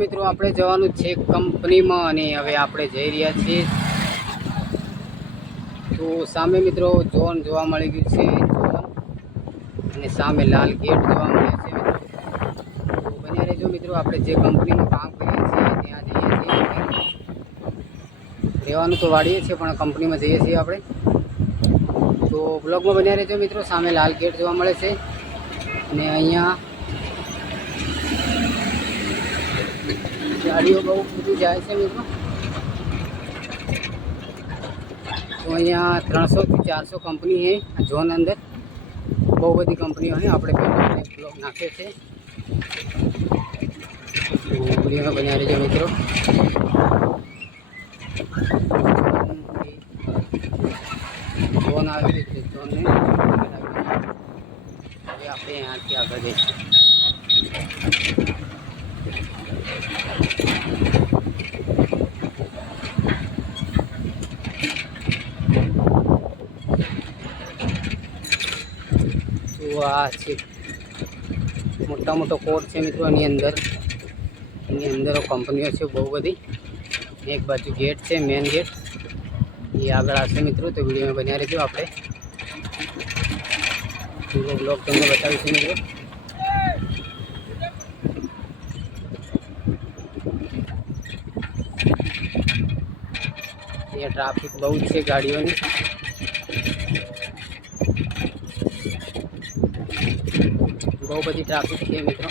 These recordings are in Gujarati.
મિત્રો આપણે જવાનું છે કંપનીમાં અને હવે આપણે જઈ રહ્યા છીએ। તો સામે મિત્રો ઝોન જોવા મળી ગયું છે અને સામે લાલ ગેટ જોવા મળે છે। તો બન્યા રહેજો મિત્રો, આપણે જે કંપનીમાં કામ કરીએ છીએ ત્યાં જઈએ છીએ। રહેવાનું તો વાળીએ છીએ પણ કંપનીમાં જઈએ છીએ આપણે। તો બ્લોગમાં બન્યા રહેજો મિત્રો। સામે લાલ ગેટ જોવા મળે છે અને અહીંયા गाड़ियों बहुत बड़ी जाए છે મિત્રો। तो અહીંયા 300 થી 400 કંપની है ઝોન અંદર, બહુ બધી કંપનીઓ है। આપણે બ્લોગ નાખે છે, વિડીયોમાં બન્યા રહેજો મિત્રો। ઝોન આવે છે, ઝોનને આપણે અહીંયાથી આગળ જઈશું। આ છે મોટા મોટો કોર્ટ છે મિત્રો। એની અંદર કંપનીઓ છે બહુ બધી। એક બાજુ ગેટ છે, મેન ગેટ એ આગળ આવશે મિત્રો। તો વિડીયોમાં બન્યા રહેજો, આપણે પૂરો બ્લોગ તમને બતાવીશું મિત્રો। અહીંયા ટ્રાફિક બહુ છે ગાડીઓની, બહુ બધી ટ્રાફિક છે મિત્રો।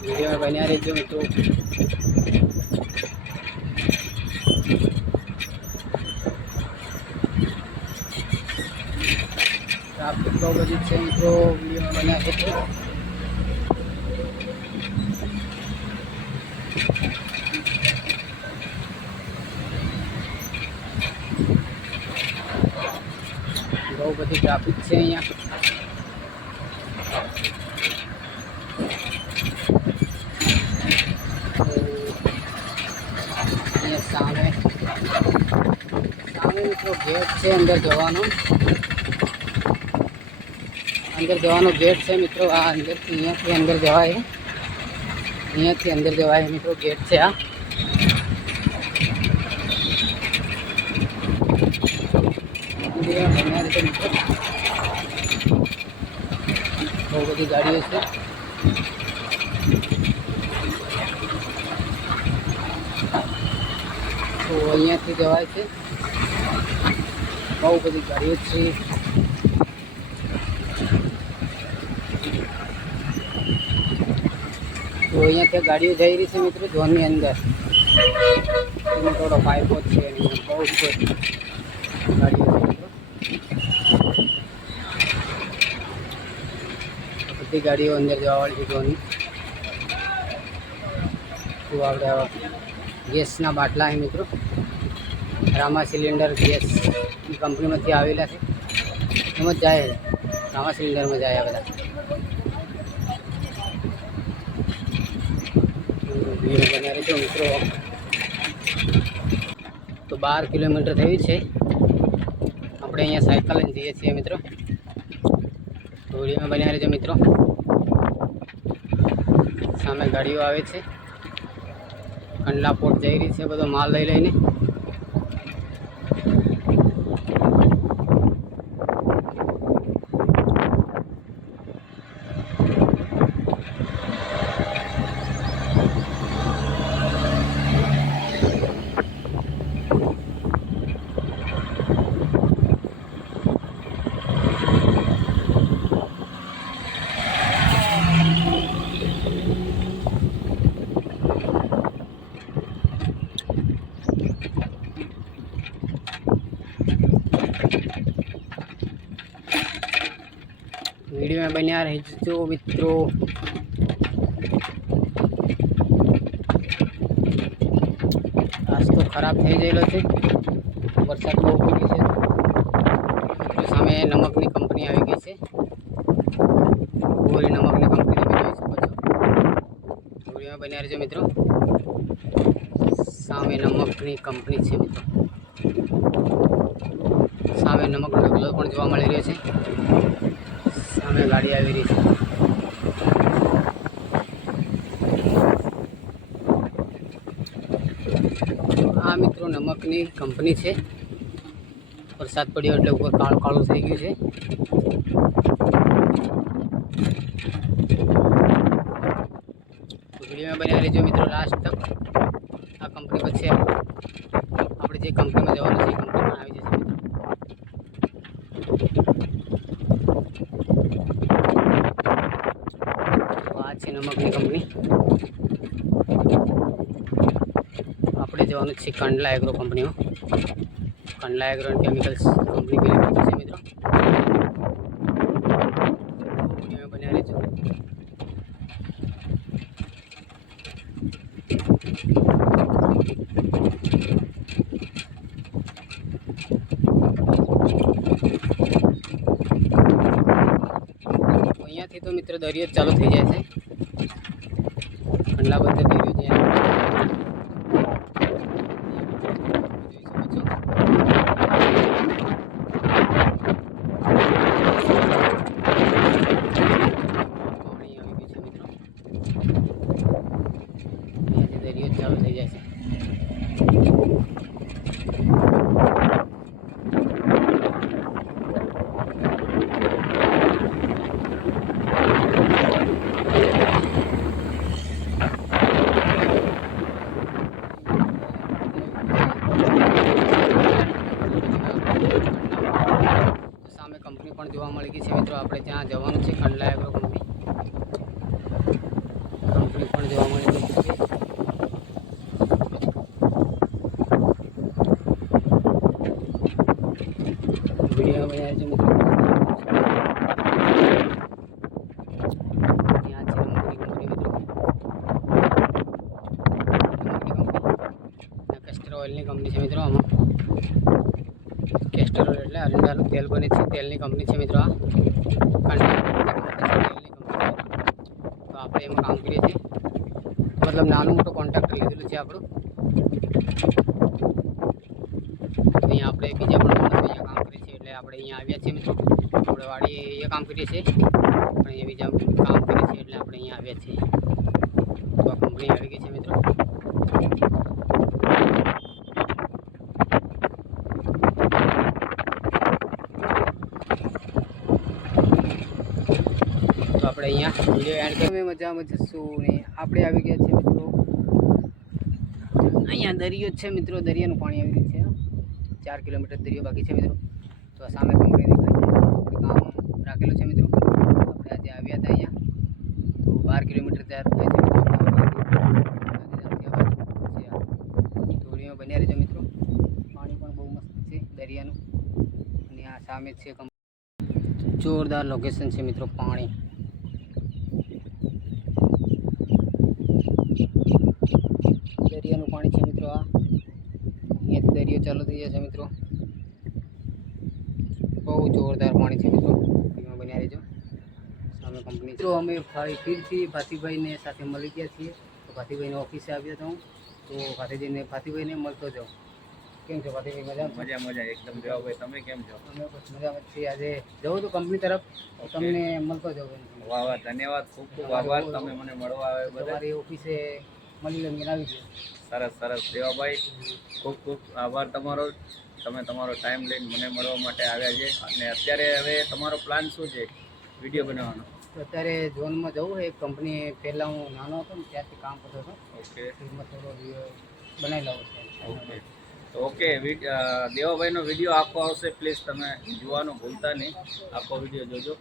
વિડીયોમાં બન્યા રહેજો મિત્રો। ટ્રાફિક બહુ બધી છે મિત્રો, વિડીયોમાં બન્યા રહેજો। બહુ બધી ટ્રાફિક છે અહીંયા। અહીંયા સામે મિત્રો ગેટ છે, અંદર જવાનો ગેટ છે મિત્રો। આ અંદરથી અહીંયાથી અંદર જવાય, મિત્રો ગેટ છે આ। બહુ બધી ગાડીઓ છે, તો અહીંયાથી જવાય છે। બહુ બધી ગાડીઓ છે, તો અહીંયાથી ગાડીઓ જઈ રહી છે મિત્રો ઝોનની અંદર। એમાં થોડો પાઇપો છે, બહુ છે ગાડીઓ છે મિત્રો। બધી ગાડીઓ અંદર જવાવાળી છે ઝોનની। તો આપણે ગેસના બાટલા છે મિત્રો, રામા સિલિન્ડર ગેસ એ કંપનીમાંથી આવેલા છે। એમ જ જાય, રામા સિલિન્ડરમાં જાય આ બધા। બન્યા રહેજો મિત્રો। તો 12 કિલોમીટર થયું છે, આપણે અહીંયા સાયકલ લઈને જઈએ છીએ મિત્રો। તો વિડીયોમાં બન્યા રહેજો મિત્રો। સામે ગાડીઓ આવે છે, કંડલા પોર્ટ જઈ રહી છે બધો માલ લઈને। वीडियो में बन्या रहो मित्रों। आज तो खराब थई गयेलो छे, वरसाद बहुत पड़ी छे। मित्रों सामे नमकनी कंपनी आई गई है, गोरी नमकनी कंपनी તમે જોઈ શકો છો। वीडियो में बन्या रहो मित्रों। सामे नमकनी कंपनी है मित्रों, सामे સામે નમકનો ઢગલો પણ જોવા મળી રહ્યો છે. સામે ગાડી આવી રહી છે. આ મિત્રો નમકની કંપની છે. વરસાદ પડ્યો એટલે ઉપર કાળું કાળું થઈ ગયું છે. વિડીયોમાં બન્યા રહેજો મિત્રો લાસ્ટ તક. આ કંપની પછી આપણે જે કંપનીમાં જવાનું છે એ કંપનીમાં આવી જશે મિત્રો. આ છે નમકની કંપની. આપણે જવાનું છે કંડલા એગ્રો કંપનીમાં. Kandla agro and chemicals company પેલી છે મિત્રો. વિડીયોમાં બન્યા રહેજો. અહીંયાથી તો મિત્રો દરિયો ચાલુ થઈ જાય છે. કંડલા બંદર દરિયો ત્યાં દરિયો ચાલુ થઈ જાય છે. સામે કંપની પણ જોવા મળી ગઈ છે મિત્રો. આપણે ત્યાં જવાનું છે કંડલા એગ્રો કંપની પણ જોવા મળી ગઈ છે. વિડીયો બનાવ્યો છે મિત્રો. ત્યાં છે નમકની કંપની મિત્રો. કેસ્ટર ઓઇલની કંપની છે મિત્રો. આમાં કેસ્ટર ઓઇલ એટલે અરંડાનું તેલ બને છે. તેલની કંપની છે મિત્રો. આ તેલની કંપની. તો આપણે એમાં કામ કરીએ છીએ. મતલબ નાનું મોટું કોન્ટ્રાક્ટર લીધેલું છે આપણું. અહીંયા આપણે બીજા પણ માણસો અહીંયા કામ કરીએ છીએ એટલે આપણે અહીંયા આવ્યા છીએ મિત્રો. આપણે વાડી અહીંયા કામ કરીએ છીએ પણ અહીંયા બીજા કામ કરીએ છીએ એટલે આપણે અહીંયા આવ્યા છીએ. તો આ કંપની આવી ગઈ છે મિત્રો. તો આપણે અહીંયા વિડીયો એન્ડ કરીએ. મજામાં જશું ને આપણે આવી ગયા છીએ મિત્રો. અહીંયા દરિયો છે મિત્રો. દરિયાનું પાણી આવી રહ્યું છે. 4 કિલોમીટર દરિયો બાકી છે મિત્રો. તો આ સામે કંપની દેખાય છે. કામ રાખેલું છે મિત્રો. આપણે આજે આવ્યા હતા અહીંયા. તો 12 કિલોમીટર તૈયાર થાય છે મિત્રો. તો વિડીયોમાં બન્યા રહેજો મિત્રો. પાણી પણ બહુ મસ્ત છે દરિયાનું. અને આ સામે છે જોરદાર લોકેશન છે મિત્રો. પાણી દરિયાનું પાણી છે મિત્રો. આ અહીંયાથી દરિયો ચાલુ થઈ જશે મિત્રો. બહુ જોરદાર પાણી છે મિત્રો. એમાં બન્યા રહેજો. સામે કંપની મિત્રો. અમે ફરીથી ભાતીભાઈને સાથે મળી ગયા છીએ. તો ભાતીભાઈને ઓફિસે આવ્યા હતા હું. તો ભાતીભાઈને મળતો જાઉં. કેમ છો ભાતીભાઈ? મજા મજા એકદમ. દેવાભાઈ તમે કેમ છો? અમે બસ મજામાં છીએ. આજે જવું તો કંપની તરફ તમને મળતો જાઉં. વાહ વાહ, ધન્યવાદ, ખૂબ ખૂબ આભાર તમે મને મળવા આવે. તમારી ઓફિસે મળી લઈને આવી ગયો. સરસ સરસ દેવાભાઈ, ખૂબ ખૂબ આભાર તમારો. તમે તમારો ટાઈમ લઈને મને મળવા માટે આવ્યા છે. અને અત્યારે હવે તમારો પ્લાન શું છે વિડીયો બનાવવાનો? તો અત્યારે ઝોનમાં જવું છે. એક કંપની પહેલાં હું નાનો હતો ને ત્યારથી કામ કરતો હતો. ઓકે, ફિલ્મમાં થોડો વિડીયો બનાવી લાવો છે. ઓકે તો ઓકે. દેવાભાઈનો વિડીયો આખો આવશે, પ્લીઝ તમે જોવાનું ભૂલતા નહીં. આખો વિડીયો જોજો.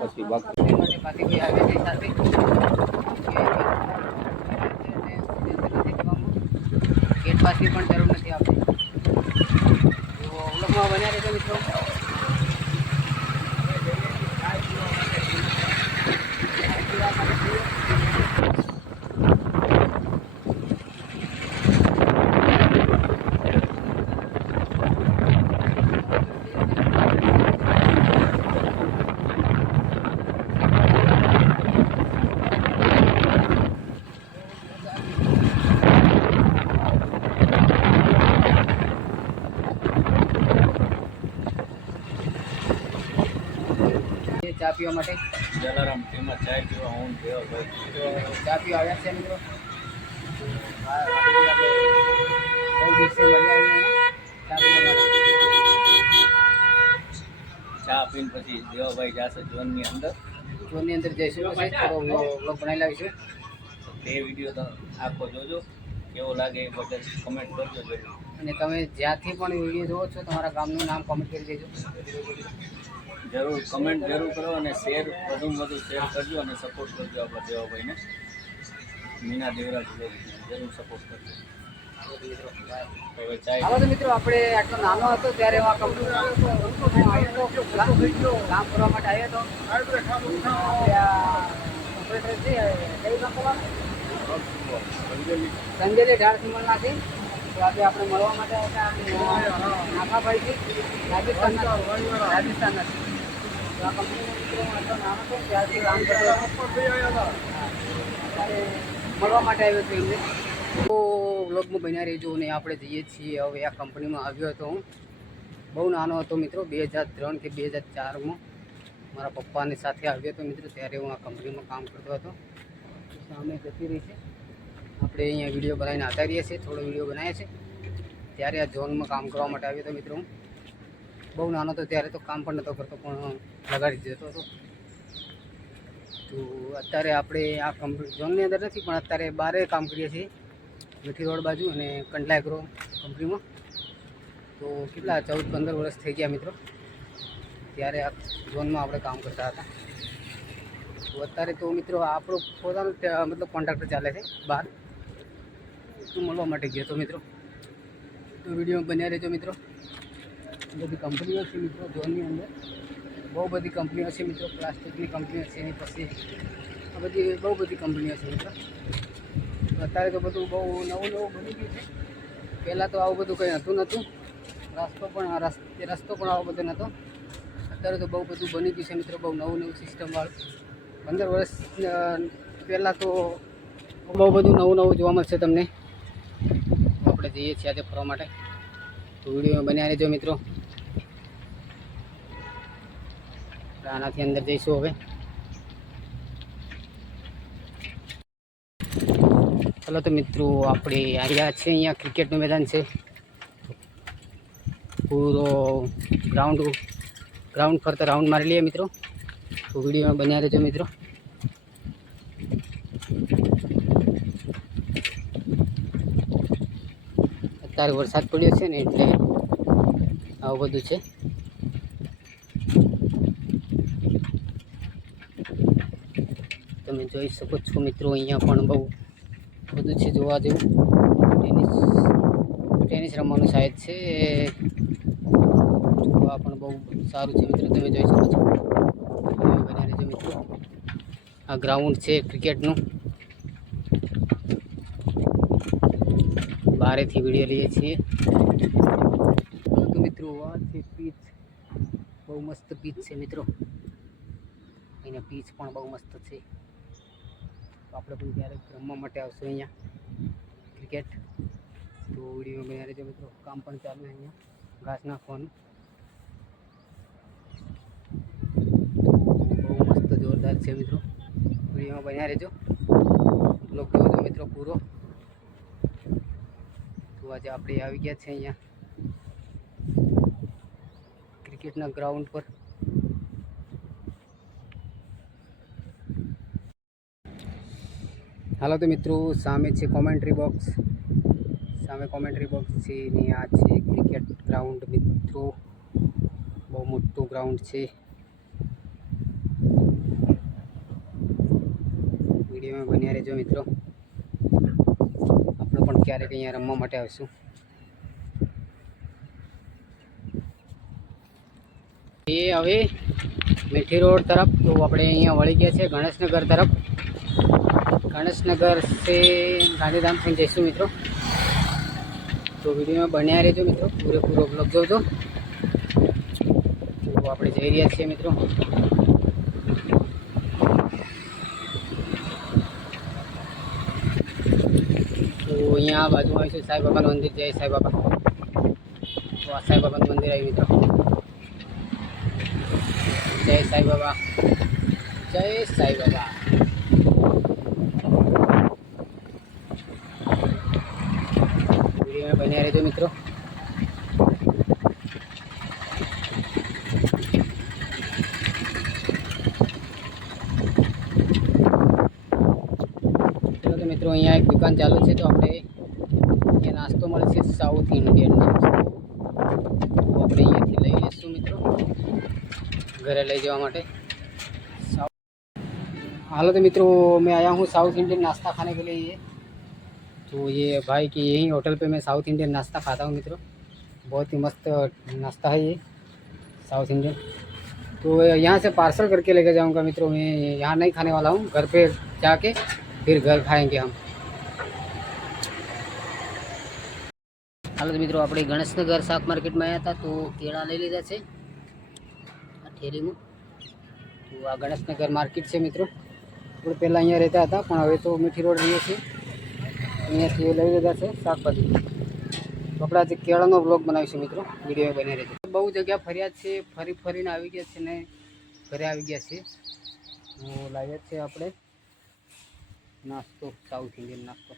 પછી ભાતીભાઈ આવે છે સાથે. ગેટ પાસની પણ જરૂર નથી આપણે. તો વ્લોગમાં બન્યા રહેજો મિત્રો. ચા પીવા માટે. જલારામ ટીમાં ચાય પીવા હું દેવાભાઈ. તો ચા પીવા આવ્યા છે મિત્રો. આપણે બહુ દિવસે મળ્યા અહીંયા ચા પીવા માટે. ચા પીને પછી દેવાભાઈ જશે ઝોનની અંદર. ઝોનની અંદર જઈશું પછી થોડો વ્લોગ બનાવી લાવીશું. તે વિડીયો તમે આખો જોજો, કેવો લાગે એ બદલ કમેન્ટ કરજો જરૂર. અને તમે જ્યાંથી પણ વિડીયો જોવો છો તમારા ગામનું નામ કોમેન્ટ કરી દેજો. જરૂર કમેન્ટ જરૂર કરો અને શેર વધુ શેર કરજો અને સપોર્ટ કરજો આપણા દેવાભાઈને. મીના દેવરાજ જરૂર સપોર્ટ કરજો. હવે ચાય હાલો તો મિત્રો, આપણે આટલો નાનો હતો ત્યારે આ કંપનીમાં કામ કરવા માટે આવ્યો હતો. આપણે આ ઓપરેટર છે કઈ કામ કરવાનું? સંજયલી ઢાળ સિમલનાથી. તો આજે આપણે મળવા માટે આવ્યા હતા. નાકાભાઈ છે રાજસ્થાનના. તો આ કંપનીનો મિત્રો આટલો નાનો હતો ત્યારથી કામ કરતો હતો. ત્યારે મળવા માટે આવ્યો હતો એમને. તો વ્લોગમાં બન્યા રહેજો. ને આપણે જઈએ છીએ હવે આ કંપનીમાં આવ્યો હતો હું. બહુ નાનો હતો મિત્રો, 2003 કે 2004માં મારા પપ્પાની સાથે આવ્યો હતો મિત્રો. ત્યારે હું આ કંપનીમાં કામ કરતો હતો. સામે જતી રહી છે. આપણે અહીંયા વિડીયો બનાવીને આવતા રહીએ છીએ, થોડો વિડીયો બનાવ્યા છે. ત્યારે આ ઝોનમાં કામ કરવા માટે આવ્યો હતો મિત્રો હું. બહુ નાનો હતો ત્યારે તો કામ પણ નહોતો કરતો, પણ લગાડી જતો હતો. તો અત્યારે આપણે આ ઝોનની અંદર નથી, પણ અત્યારે બહાર કામ કરીએ છીએ, મીઠી રોડ બાજુ અને કંડલા એગ્રો કંપનીમાં. તો કેટલા 14-15 વર્ષ થઈ ગયા મિત્રો. ત્યારે આ ઝોનમાં આપણે કામ કરતા હતા. તો અત્યારે તો મિત્રો આપણો પોતાનો મતલબ કોન્ટ્રાક્ટર ચાલે છે બહાર. તો મળવા માટે ગયો હતો મિત્રો. તો વિડીયો બન્યા રહેજો મિત્રો. બધી કંપનીઓ છે મિત્રો ઝોનની અંદર, બહુ બધી કંપનીઓ છે મિત્રો. પ્લાસ્ટિકની કંપનીઓ છે, એની પછી આ બધી બહુ બધી કંપનીઓ છે મિત્રો. અત્યારે તો બધું બહુ નવું બની ગયું છે. પહેલાં તો આવું બધું કંઈ હતું નહોતું. રસ્તો પણ આવો બધો નહોતો. અત્યારે તો બહુ બધું બની ગયું છે મિત્રો, બહુ નવું સિસ્ટમવાળું. 15 વર્ષ પહેલાં તો બહુ બધું નવું જોવા મળશે તમને. આપણે જઈએ છીએ આજે ફરવા માટે. તો વિડીયો બન્યા રહેજો મિત્રો. આનાથી અંદર જઈશું હવે. ચાલો તો મિત્રો, આપણે આવ્યા છે અહીંયા ક્રિકેટનું મેદાન છે. પૂરો ગ્રાઉન્ડ ફરતા રાઉન્ડ મારી લઈએ મિત્રો. તો વિડીયોમાં બન્યા રહેજો મિત્રો. અત્યારે વરસાદ પડ્યો છે ને, એટલે આવું બધું છે. તમે જોઈ શકો છો મિત્રો, અહીંયા પણ બહુ બધું છે જોવા જેવું. ટેનિસ રમવાનું સાઈડ છે. જોવા પણ બહુ સારું છે મિત્રો, તમે જોઈ શકો છો. બન્યા રહેજો મિત્રો. આ ગ્રાઉન્ડ છે ક્રિકેટનું. બહારેથી વિડીયો લઈએ છીએ. તો મિત્રો આ છે પીચ. બહુ મસ્ત પીચ છે મિત્રો. અહીંયા પીચ પણ બહુ મસ્ત છે. આપણે પણ ક્યારેક રમવા માટે આવશું અહીંયા ક્રિકેટ. તો વિડીયો બન્યા રહેજો મિત્રો. કામ પણ ચાલુ છે અહીંયા ઘાસ નાખવાનું. બહુ મસ્ત જોરદાર છે મિત્રો. વિડીયોમાં બન્યા રહેજો. બ્લોગ જોજો મિત્રો પૂરો. તો આજે આપણે આવી ગયા છે અહીંયા ક્રિકેટના ગ્રાઉન્ડ પર. હાલો તો મિત્રો, સામે છે કોમેન્ટ્રી બોક્સ. છે ને આ છે ક્રિકેટ ગ્રાઉન્ડ મિત્રો. બહુ મોટું ગ્રાઉન્ડ છે. વિડીયોમાં બન્યા રહેજો મિત્રો. આપણે પણ ક્યારેક અહીંયા રમવા માટે આવશું. એ હવે મીઠી રોડ તરફ. તો આપણે અહીંયા વળી ગયા છે ગણેશનગર તરફ. गणेशनगर से गांधीधाम से जैसू मित्रों. तो वीडियो में बन्या रहो मित्रों, पूरेपूरो ब्लॉग जो तो आप जई रहा छे मित्रों. तो अँ बाजू आई साई बाबा मंदिर. जय साई बाबा. तो आ साई बाबा मंदिर आई मित्रों. जय સાઈ બાબા, જય સાઈ બાબા. વિડીયોમાં બન્યા રહેજો મિત્રો. ચલો તો મિત્રો, અહીંયા એક દુકાન ચાલુ છે, તો આપણે અહીંયા નાસ્તો મળશે સાઉથ ઇન્ડિયન નાસ્તો. તો આપણે અહીંયાથી લઈ લઈશું મિત્રો, ઘરે લઈ જવા માટે. हालो तो मित्रों, मैं आया हूँ साउथ इंडियन नाश्ता खाने के लिए ये. तो ये भाई की यही होटल पे मैं साउथ इंडियन नाश्ता खाता हूँ मित्रों. बहुत ही मस्त नाश्ता है ये साउथ इंडियन. तो यहाँ से पार्सल करके लेकर जाऊँगा मित्रों. मैं यहाँ नहीं खाने वाला हूँ, घर पे जाके फिर घर खाएंगे हम. हालो तो मित्रों, આપણે ગણેશનગર શાક માર્કેટમાં આવ્યા હતા, તો કેળા લઈ લીધા છે આ ઠેલીમાં. તો આ ગણેશનગર માર્કેટ છે મિત્રો. આપણે પહેલાં અહીંયા રહેતા હતા, પણ હવે તો મીઠી રોડ રહીએ છીએ. અહીંયાથી લઈ લીધા છે શાકભાજી. તો આપણે આજે કેળાનો બ્લોગ બનાવીશું મિત્રો, વિડીયો બની રહેશે. બહુ જગ્યા ફર્યા છે, ફરીને આવી ગયા છે ને ઘરે આવી ગયા છે. તો લાવ્યા છે આપણે નાસ્તો, સાઉથ ઇન્ડિયન નાસ્તો.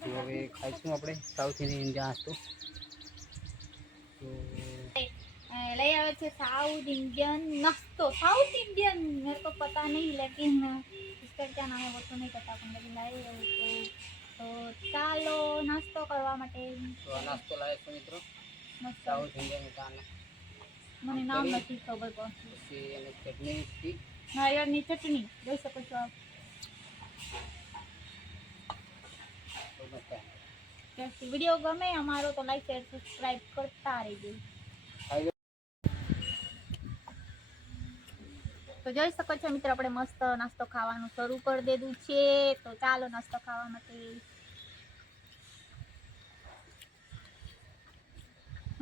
તો હવે ખાઈશું આપણે સાઉથ ઇન્ડિયન નાસ્તો. તો ले आवे थे साउथ इंडियन नाश्तो. साउथ इंडियन मेरे को पता नहीं, लेकिन इसका क्या नाम है वो तो नहीं पता, पण लेकिन लाए तो चालो नाश्तो करवा माटे. તો આ નાસ્તો લાવ્યા છે મિત્રો मस्त. સાઉથ ઇન્ડિયન કાને. મને નામ નથી ખબર પણ પછી એને ચટણી હતી. નારિયેળની ચટણી જોઈ શકો છો આપ. તો મસ્ત છે. વિડીયો ગમે અમારો તો લાઈક શેર સબસ્ક્રાઇબ કરતા રહેજો. ખાઈ લો. તો જોઈ શકો છો મિત્રો, આપણે મસ્ત નાસ્તો ખાવાનું શરૂ કરી દીધું છે. તો ચાલો નાસ્તો ખાવા માટે.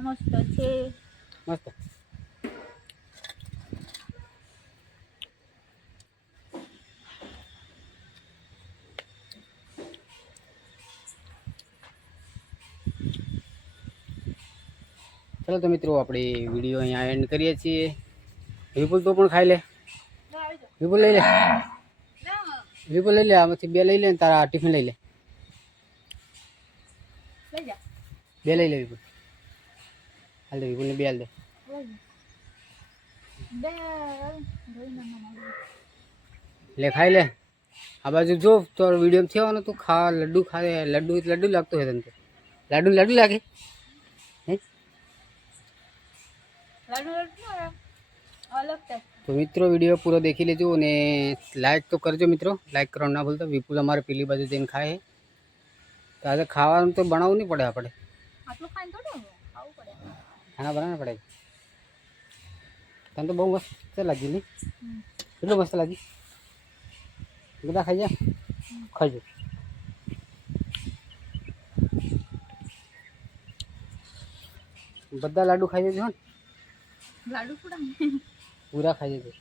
મસ્ત છે. મસ્ત. ચલો તો મિત્રો, આપણે વિડીયો અહીંયા એન્ડ કરીએ છીએ. વિપુલ તો પણ ખાઈ લે. વિપુલ લઈ લે, વિપુલ લઈ લે. આમાંથી બે લઈ લે ને તારા ટિફિન લઈ લે. લઈ જા. બે લઈ લે વિપુલ. હાલ દે વિપુલને બે હાલ દે. લે ખાઈ લે. આ બાજુ જો તો વિડીયો થયો ને, તું ખા લડ્ડુ ખા. લડ્ડુ લાગતું હોય તને તો. લડ્ડુ લાગે હે. તો મિત્રો, વિડીયો પૂરો દેખી લેજો અને લાઈક તો કરજો મિત્રો. લાઈક કરવાનું ના ભૂલતા. વિપુલ અમારે પેલી બાજુ જઈને ખાય. તો આજે ખાવાનું તો બનાવવું નહીં પડે આપણે. ખાના બનાવવા પડે. તને તો બહુ મસ્ત લાગી નહીં? કેટલું મસ્ત લાગી. બધા ખાઈ જા, ખાઈજો. બધા લાડુ ખાઈ જજો. લાડુ પૂરા ખાઈ જજો.